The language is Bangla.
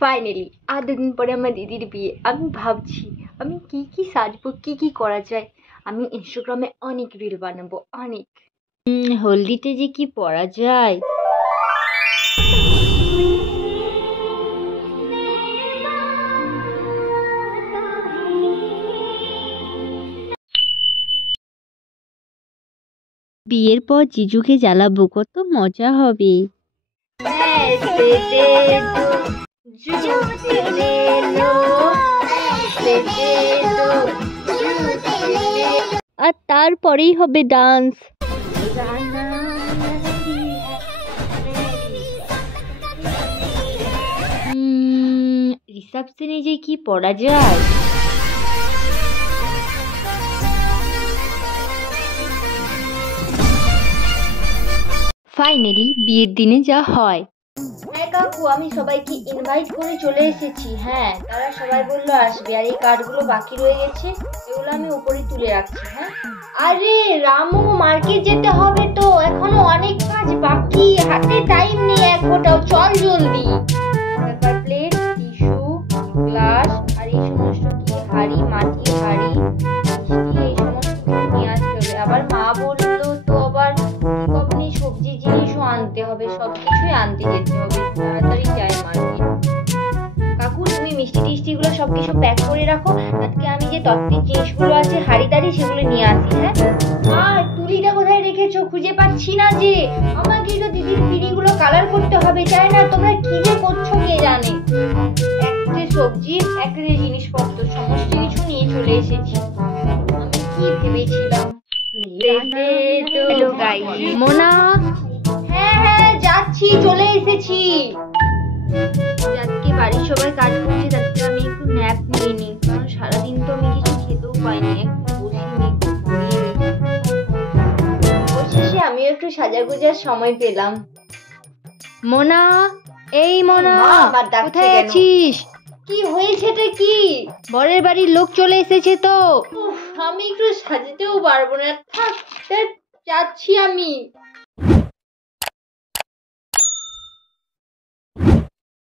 ফাইনালি আর দুদিন পরে আমার দিদির বিয়ে। আমি ভাবছি আমি কি কি সাজবো, কি কি করা যায়। আমি ইনস্টাগ্রামে অনেক রিল বানাবো, অনেক। হলদিতে যে কি পরা যায়। বিয়ের পর জিজুকে জ্বালাবো, কত মজা হবে। আর তারপরেই হবে ডান্স। রিসেপশনে যে কি পড়া যায়। ফাইনালি বিয়ের দিনে যা হয়। হ্যাঁ কাকু, আমি সবাইকে ইনভাইট করে চলে এসেছি। হ্যাঁ, তারা সবাই বললো আসবে। আর এই কার্ডগুলো বাকি রয়ে গেছে, এগুলো আমি উপরে তুলে রাখছি। হ্যাঁ, আরে রামু, মার্কেট যেতে হবে তো, এখনো অনেক কাজ বাকি, হাতে টাইম নেই এক ফোঁটাও। চল জলদি। তারপর প্লেট, টিস্যু, গ্লাস আর এই সমস্ত কি হাঁড়ি, মাটির হাঁড়ি, মিষ্টি, এই সমস্ত কিছু নিয়ে আসতে হবে। আবার মা বললো তো আবার আপনি সবজি জিনিসও আনতে হবে, সবকিছুই আনতে যেতে হবে। তাড়াতাড়ি যাই মার্কেট। কাকু, তুমি মিষ্টি টিষ্টি গুলো সবকিছু প্যাক করে রাখো। আজকে আমি যে তত্ত্বের জিনিসগুলো আছে, হাঁড়ি টাড়ি, সেগুলো নিয়ে আসি। হ্যাঁ, আর তুলিটা কোথায় রেখেছো? খুঁজে পাচ্ছি না যে। আমাকে তো দিদির পিড়িগুলো কালার করতে হবে। চাই না, তোমরা কি যে করছো কে জানে। একটা সবজি, একটা জিনিসপত্র, সমস্ত কিছু নিয়ে চলে এসেছি। আমি কি ভেবেছিলাম। মোনা, হ্যাঁ হ্যাঁ যাচ্ছি, চলে এসেছি। আজকে বাড়ির সবাই কাজ করছে, তাতে আমি একটু ন্যাপ নিয়ে নিই, কারণ সারাদিন তো আমি কিছু খেতেও পাইনি। একটু বসিনি, অবশেষে আমিও একটু সাজাগুজার সময় পেলাম। মোনা, এই মোনা, কোথায় আছিস? কি হয়েছেটা কি? বরের বাড়ির লোক চলে এসেছে তো। আমি একটু সাজাতেও পারবো না। থাক, যাচ্ছি আমি।